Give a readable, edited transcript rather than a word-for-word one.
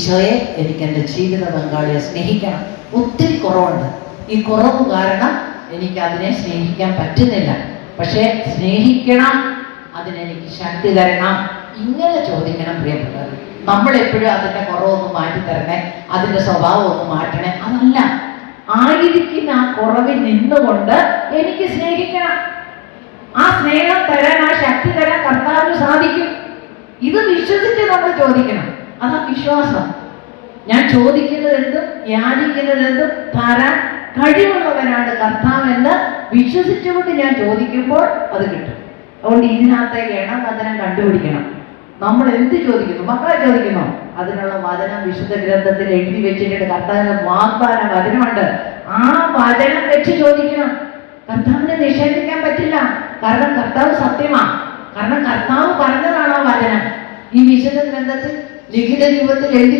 ഈശോയെ, എനിക്ക് എൻ്റെ ജീവിത പങ്കാളിയെ സ്നേഹിക്കണം. ഒത്തിരി കുറവുണ്ട്. ഈ കുറവ് കാരണം എനിക്ക് അതിനെ സ്നേഹിക്കാൻ പറ്റുന്നില്ല. പക്ഷേ സ്നേഹിക്കണം, അതിനെനിക്ക് ശക്തി തരണം. ഇങ്ങനെ ചോദിക്കണം പ്രിയപ്പെട്ടവർ. നമ്മളെപ്പോഴും അതിൻ്റെ കുറവൊന്ന് മാറ്റിത്തരണേ, അതിൻ്റെ സ്വഭാവം ഒന്ന് മാറ്റണേ, അതല്ല. ആയിരിക്കുന്ന ആ കുറവിൽ നിന്നുകൊണ്ട് എനിക്ക് സ്നേഹിക്കണം. ആ സ്നേഹം തരാൻ, ആ ശക്തി തരാൻ കർത്താവിന് സാധിക്കും. ഇത് വിശ്വസിച്ച് നമ്മൾ ചോദിക്കണം. അതാ വിശ്വാസം. ഞാൻ ചോദിക്കുന്നത് എന്തും യാചിക്കുന്നത് എന്തും തരാൻ കഴിവുള്ളവനാണ് കർത്താവെന്ന് വിശ്വസിച്ചുകൊണ്ട് ഞാൻ ചോദിക്കുമ്പോൾ അത് കിട്ടും. അതുകൊണ്ട് ഇതിനകത്തേക്ക് വചനം കണ്ടുപിടിക്കണം. നമ്മൾ എന്ത് ചോദിക്കുന്നു? മക്കളെ ചോദിക്കുന്നു, അതിനുള്ള വചനം വിശുദ്ധ ഗ്രന്ഥത്തിൽ എഴുതി വെച്ചിട്ടുണ്ട്. കർത്താവിന്റെ വാഗ്ദാന വചനമുണ്ട്. ആ വചനം വെച്ച് ചോദിക്കണം. കർത്താവിനെ നിഷേധിക്കാൻ പറ്റില്ല. കാരണം കർത്താവ് സത്യമാണ്. കാരണം കർത്താവ് പറഞ്ഞതാണ് ആ വചനം. ഈ വിശുദ്ധ ഗ്രന്ഥത്തിൽ ലിഖിത രൂപത്തിൽ എഴുതി